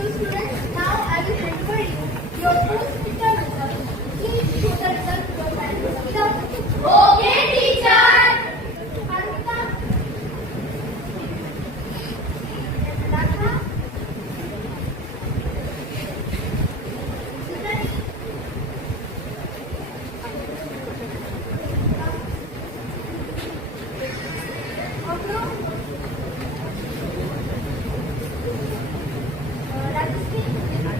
So students, now I will deliver you your post-midterm results. Please show the results to your parents without. Okay, teacher. Harmita. Radha. Sudhani. Abra. Rajasthan.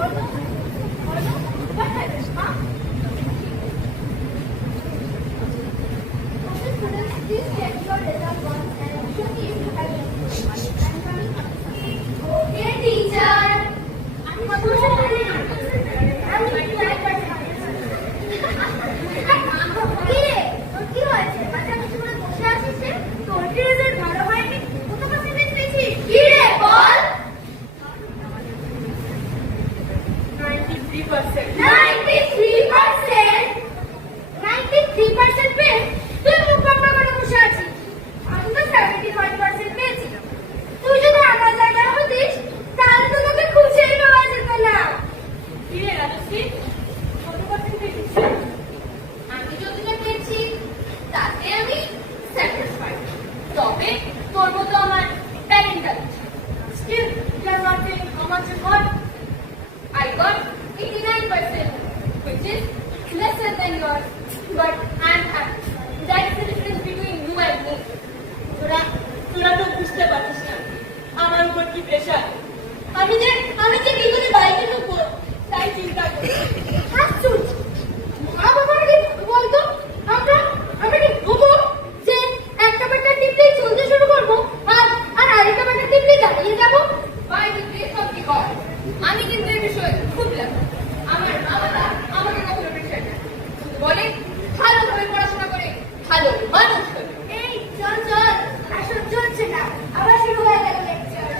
Orno. Orno. What happened, huh? Okay, students, please check your result once and show me if you have any questions. I'm coming up. Okay, teacher. I'm কি হয়েছে? বাচ্চা কিছু করে বসে আছিস যে? তোর কি রেজাল্ট ভালো হয়নি? কত পার্সেন্টেজ পেয়েছিস? কি রে বল? 93%. 93%? 93% পেয়ে তুই মুখ কাপড় করে বসে আছিস। আমি তো 75% পেয়েছিলাম। তুই যদি আমার জায়গায় হতিস তাহলে তো তোকে খুশিই পাওয়া যেত না। কি রে রাজশ্রী, কত পার্সেন্ট পেয়েছিস? আমি যতটা পেয়েছি তাতে আমি স্যাটিসফাইড। তবে তোর মতো আমার parental Still, you are not saying how much you got. I got 89%, which is lesser than yours. But I'm happy. That's the difference between you and me. তোরা তো বুঝতে পারছিস না আমার উপর কি প্রেশার। আমি যে কি করে বাইকে ঢুকবো তাই চিন্তা করি। আশ্চর্য! মা বাবারা কি বলতো? আমরা কি ভাববো যে একটা বাটন টিপলেই চলতে শুরু করবো আর আরেকটা বাটন টিপলেই দাঁড়িয়ে যাবো? By the grace of the God, আমি কিন্তু এই বিষয়ে খুব লাকি। আমার মা বাবা আমাকে কখনো প্রেশার দেয় না। শুধু বলে ভালোভাবে পড়াশোনা করে ভালো মানুষ হবে। এই চল চল, আসল চলছে না, আবার শুরু হয়ে গেল লেকচার।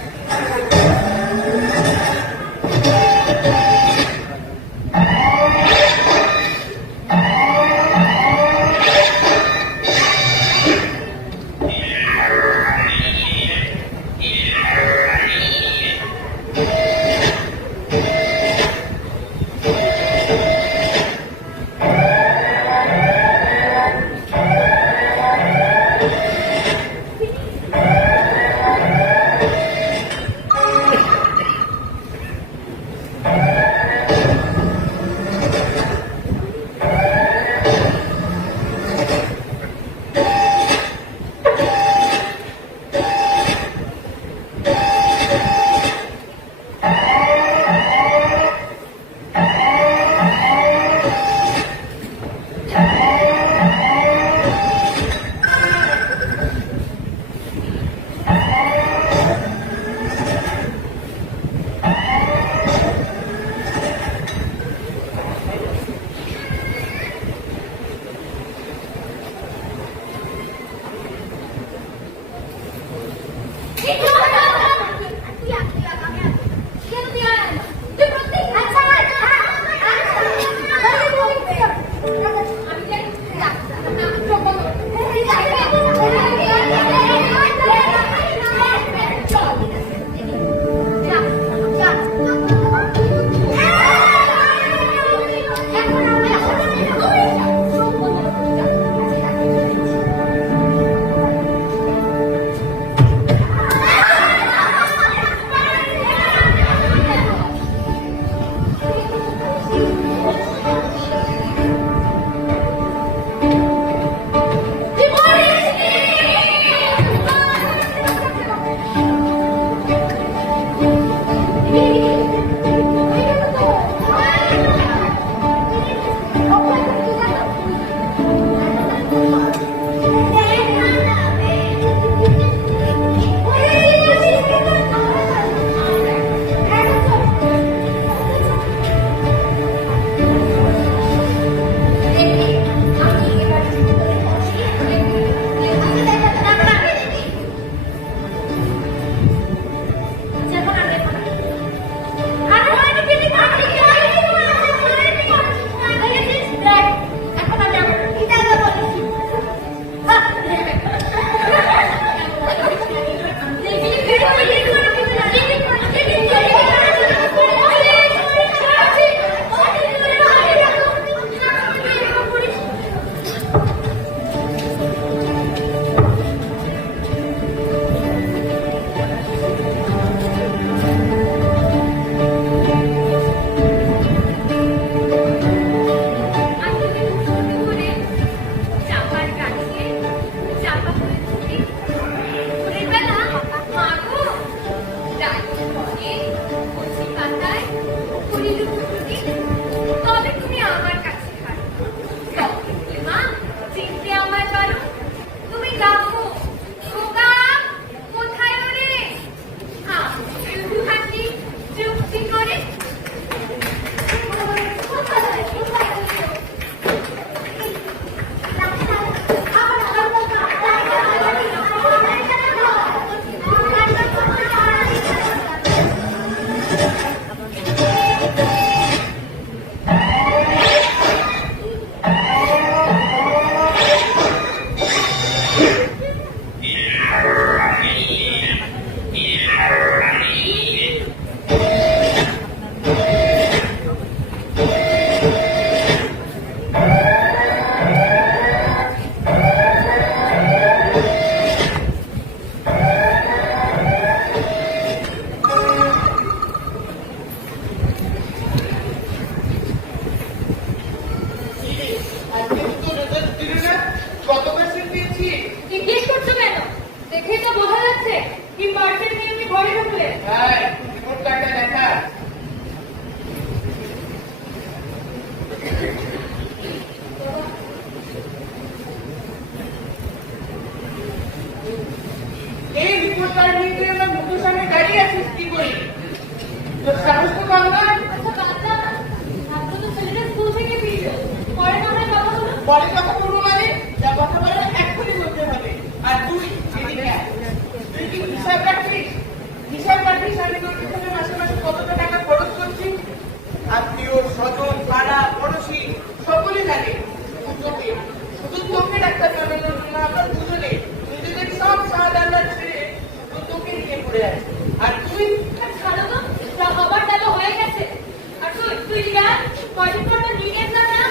তবে তুমি আমার কাছে মা চিনতে আমার পারো তুমি ডাকো খোকা কোথায় ওরে শুধু হাঁটি চুপটি করে জিজ্ঞেস করছো কেন দেখেই তো বোঝা যাচ্ছে কি পার্সেল নিয়ে তুমি ঘরে ঢুকলে এই রিপোর্ট কার্ড নিয়ে তুই আমার মুখের সামনে দাঁড়িয়ে আছিস কি করি? তোর সাহস তো কম নয়। আচ্ছা বাচ্চা আপনার তো ছেলেটা স্কুল থেকে ফিরলো পরে আমরা কথা হলো পরে কথা বলবো মানে যা কথা বলে এক্ষুনি বলতে হবে। আর তুই এদিকে আয়। তুই কি হিসাব রাখিস? হিসাব রাখিস আমি তোর পিছনে মাসে মাসে কতটা টাকা খরচ করছি? আত্মীয় স্বজন পাড়া পড়োশি সকলে জানে। শুধু তোকে ডাক্তার বানানোর জন্য আমরা দুজনে নিজেদের সব সাহায্য ছেড়ে তোকে নিয়ে পড়ে আছি। আর তুই ছাড়ো তো যা হবার তাহলে হয়ে গেছে আর তুই জ্ঞান কয়দিন পর আমরা নিয়ে গেছিলাম না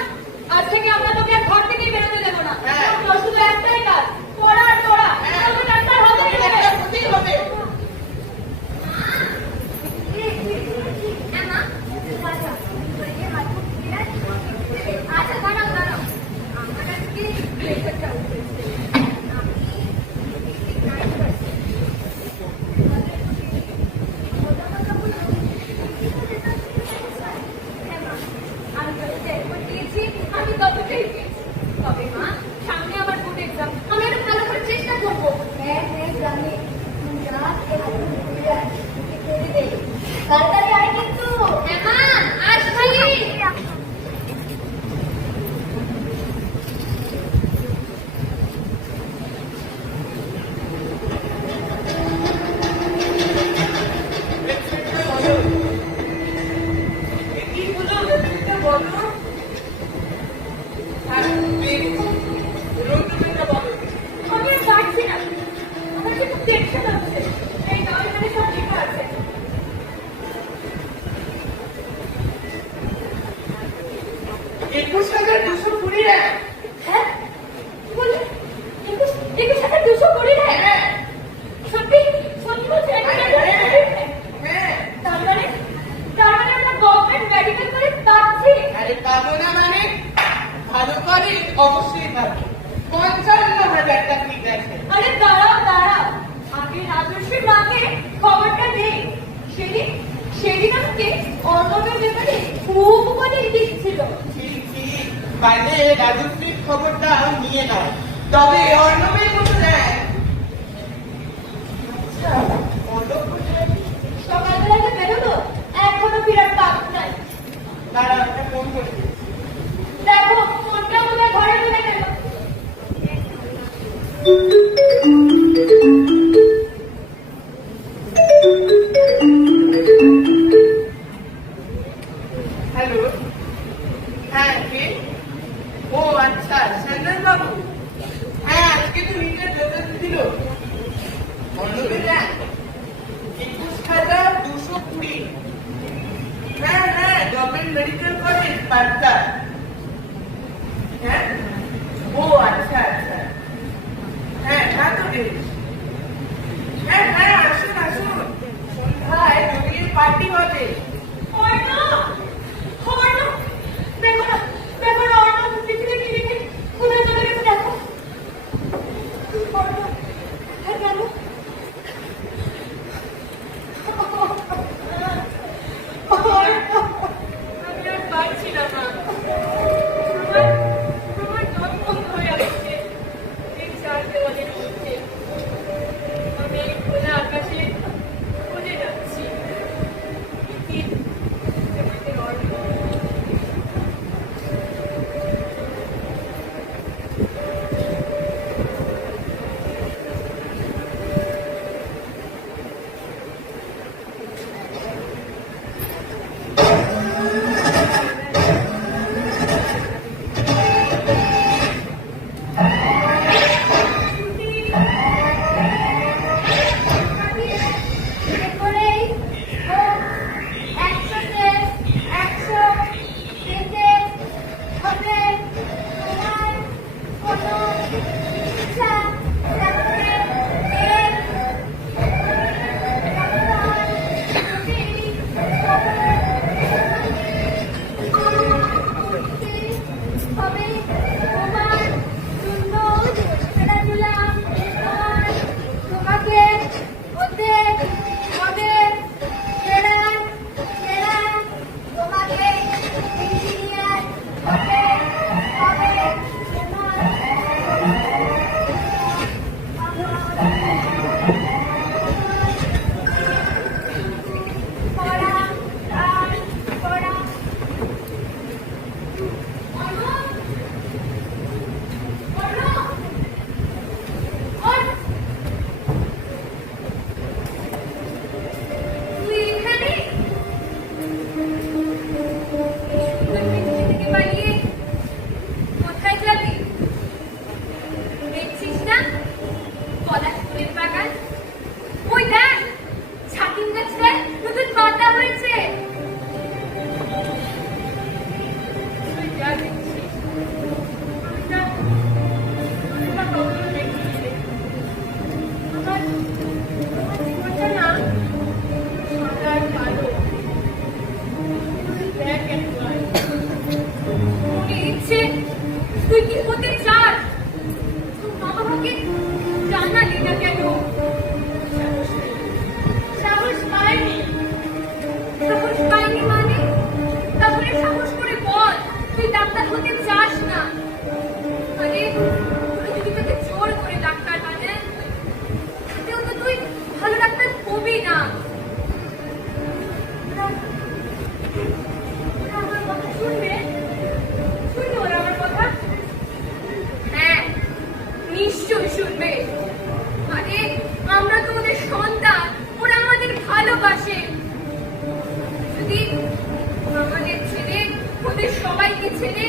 আজ থেকে আমরা তোকে আর ঘর থেকেই বেরোতে দেবো না হ্যাঁ। তোর শুধু একটাই কাজ পড়া আর পড়া হ্যাঁ। তোকে ডাক্তার হবে একটা হতেই হবে। আচ্ছা দাঁড়াও দাঁড়াও আমার আজকে প্রেশারটা উঠেছে আমি যতটা এফোর্ট দিয়েছি আমি ততটাই পেয়েছি তবে মা সামনে আমার বোর্ড এক্সাম আমি একটু ভালো করে চেষ্টা করবো হ্যাঁ জানি তাড়াতাড়ি আয় কিন্তু হ্যাঁ আজ খালি কি হলো এটা বলো। হ্যাঁ বেশ রোজমেটা বলো। আমি আর পারছি না আমার যে খুব টেনশন হচ্ছে এই নাও এখানে সব লেখা আছে 21,220 টাকা। হ্যাঁ কি বললে 21,220 টাকা হ্যাঁ সত্যি সত্যি বলছে হ্যাঁ তার মানে আমরা গভর্নমেন্ট মেডিকেল করে পাচ্ছি আরে পাবো না মানে ভালো করে অবশ্যই পাবো। 55,000 টাকা ঠিক আছে। আরে দাঁড়াও আগে রাজস্বী মাকে খবরটা নেই সেদিন আমাকে অর্ণবের ব্যাপারে খুব উপদেশ দিচ্ছিল ঠিক ঠিক পারলে রাজশ্রীর খবরটা নিয়ে নাও তবে অর্ণবের মতো দেয়। আচ্ছা অর্ণব কোথায়? সকালবেলা যে বেরোলো এখনো বিরাট পাপ নাই দাঁড়াও একটা ফোন করছি। দেখো ফোনটা বোধহয় ঘরে চলে গেল হ্যালো হ্যাঁ কে? ও আচ্ছা সন্ন্যাস বাবু। হ্যাঁ আজকে তো নিজের ডাক্তার। হ্যাঁ, ও আচ্ছা আচ্ছা, হ্যাঁ তা তো বেশ। হ্যাঁ হ্যাঁ, আসুন আসুন, সন্ধ্যায় জমিয়ে পার্টি হবে। অর্ণব! অর্ণব! দেখো না, দেখো না, অর্ণব পৃথিবী কি রেখে কোথায় চলে গেছে দেখো। অর্ণব, হ্যাঁ কেন? আমি আর পারছি না মা। আমার দম বন্ধ হয়ে আসছে এই চার দেওয়ালের মধ্যে। আমি এই খোলা আকাশে খুঁজে যাচ্ছি। জগতের অর্ণব। তোমাকে হতে হবে সেরা সেরা, তোমাকে ইঞ্জিনিয়ার হতে হবে পড়া আর পড়া। তুই এখানে থেকে পালিয়ে কোথায় যাবি? দেখছিস না পলাশ ফুলের বাগান? ওই দেখ, ছাতিম গাছটায় নতুন পাতা হয়েছে। তুই যা দেখছিস ওটা কখনো দেখিনি রে। আমার জীবনটা না সাদা আর কালো। দেখ একবার, মনে ইচ্ছে তুই কি হতে চাস? তোর মা বাবাকে জানালি না কেন? সাহস নেই। সাহস পায়নি। সাহস পায়নি মানে? তাহলে সাহস করে বল তুই ডাক্তার হতে চাস না। আরে তুই যদি তোকে জোর করে ডাক্তার বানায়, তাতেও তো তুই ভালো ডাক্তার হবি না। ওরা আমার কথা শুনবে? শুনবে ওরা আমার কথা? হ্যাঁ, নিশ্চয়ই শুনবে। আরে আমরা তো ওদের সন্তান, ওরা আমাদের ভালোবাসে। যদি আমাদের ছেড়ে ওদের সবাইকে ছেড়ে